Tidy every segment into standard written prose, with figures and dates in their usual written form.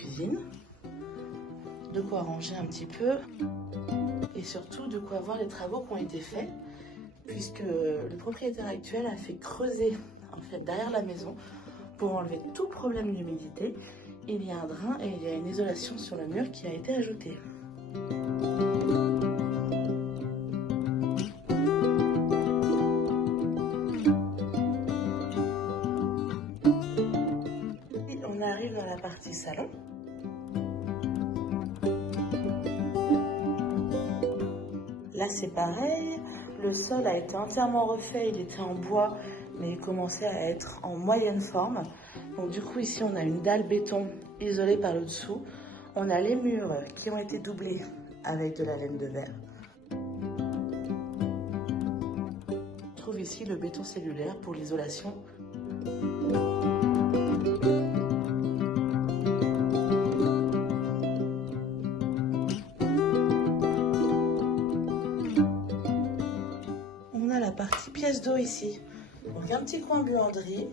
cuisine. De quoi ranger un petit peu. Et surtout, de quoi voir les travaux qui ont été faits. Puisque le propriétaire actuel a fait creuser en fait, derrière la maison pour enlever tout problème d'humidité. Il y a un drain et il y a une isolation sur le mur qui a été ajoutée. Et on arrive dans la partie salon. Là c'est pareil, le sol a été entièrement refait, il était en bois, mais il commençait à être en moyenne forme. Donc du coup ici on a une dalle béton isolée par le dessous. On a les murs qui ont été doublés avec de la laine de verre. On trouve ici le béton cellulaire pour l'isolation. On a la partie pièce d'eau ici. Donc un petit coin buanderie.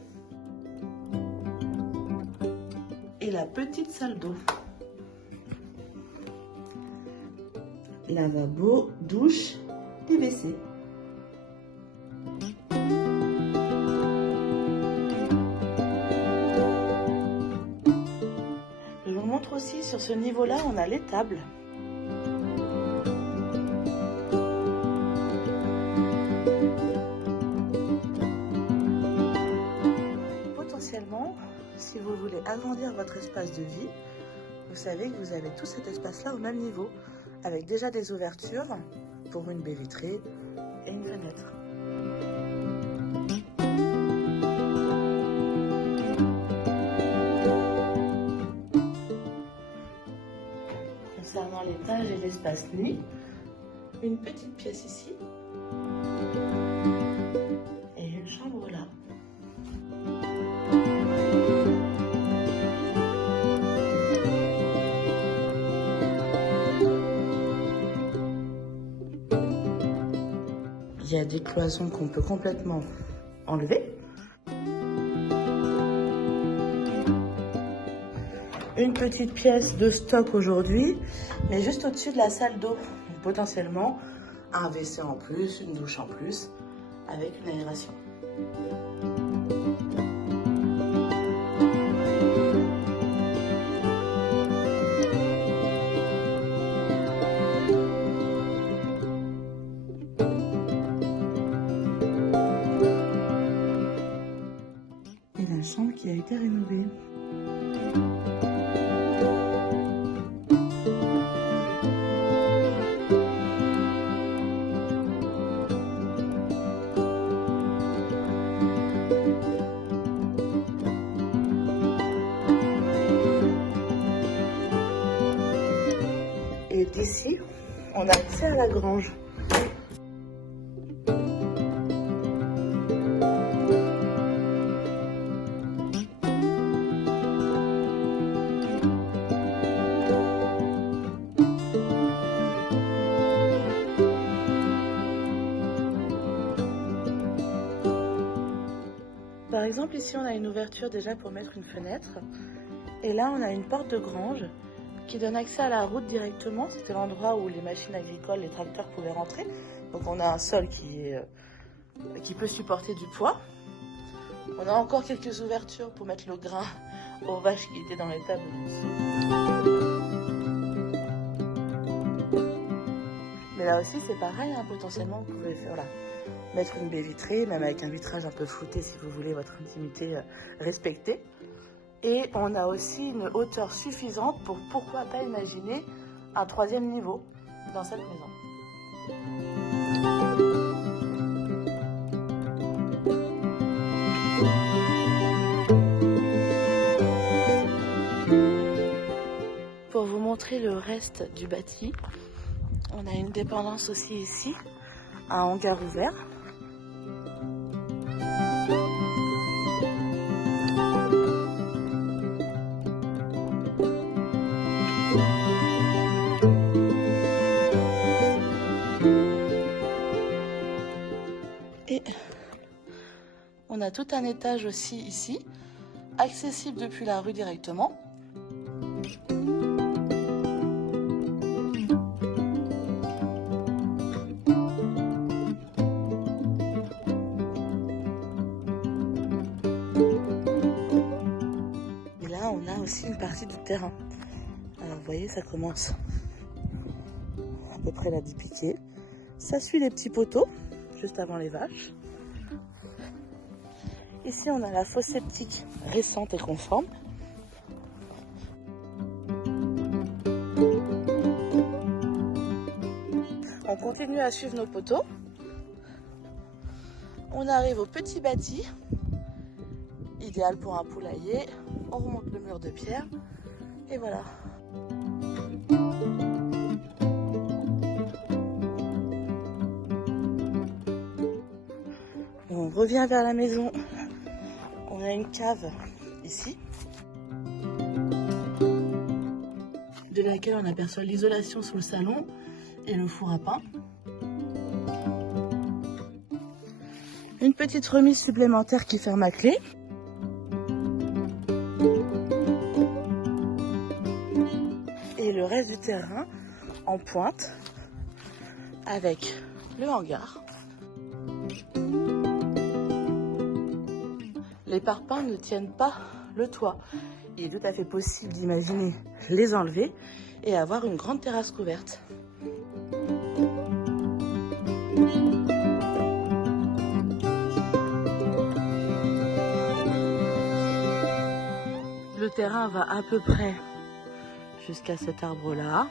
Et la petite salle d'eau. Lavabo, douche et WC. Je vous montre aussi sur ce niveau-là, on a l'étable. Potentiellement, si vous voulez agrandir votre espace de vie, vous savez que vous avez tout cet espace-là au même niveau, avec déjà des ouvertures pour une baie vitrée et une fenêtre. Concernant l'étage et l'espace nuit, une petite pièce ici et une chambre là. Il y a des cloisons qu'on peut complètement enlever. Une petite pièce de stock aujourd'hui, mais juste au-dessus de la salle d'eau. Potentiellement, un WC en plus, une douche en plus, avec une aération. Et la chambre qui a été rénovée. Et d'ici, on a accès à la grange. Par exemple, ici, on a une ouverture déjà pour mettre une fenêtre. Et là, on a une porte de grange qui donne accès à la route directement. C'était l'endroit où les machines agricoles, les tracteurs pouvaient rentrer. Donc, on a un sol qui peut supporter du poids. On a encore quelques ouvertures pour mettre le grain aux vaches qui étaient dans l'étable dessous. Mais là aussi, c'est pareil, hein, potentiellement, vous pouvez faire là. Mettre une baie vitrée, même avec un vitrage un peu flouté si vous voulez votre intimité respectée. Et on a aussi une hauteur suffisante pour pourquoi pas imaginer un 3e niveau dans cette maison. Pour vous montrer le reste du bâti, on a une dépendance aussi ici, un hangar ouvert. Et on a tout un étage aussi ici, accessible depuis la rue directement. partie du terrain. Alors vous voyez, ça commence à peu près là du piqué. Ça suit les petits poteaux, juste avant les vaches. Ici, on a la fosse septique récente et conforme. On continue à suivre nos poteaux. On arrive au petit bâti, idéal pour un poulailler. On remonte le mur de pierre et voilà. On revient vers la maison. On a une cave ici, de laquelle on aperçoit l'isolation sous le salon et le four à pain. Une petite remise supplémentaire qui ferme à clé. Et le reste du terrain en pointe avec le hangar. Les parpaings ne tiennent pas le toit. Il est tout à fait possible d'imaginer les enlever et avoir une grande terrasse couverte. Le terrain va à peu près jusqu'à cet arbre-là.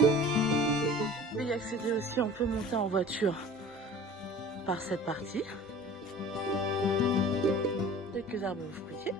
On peut y accéder aussi, on peut monter en voiture par cette partie. Quelques arbres fruitiers.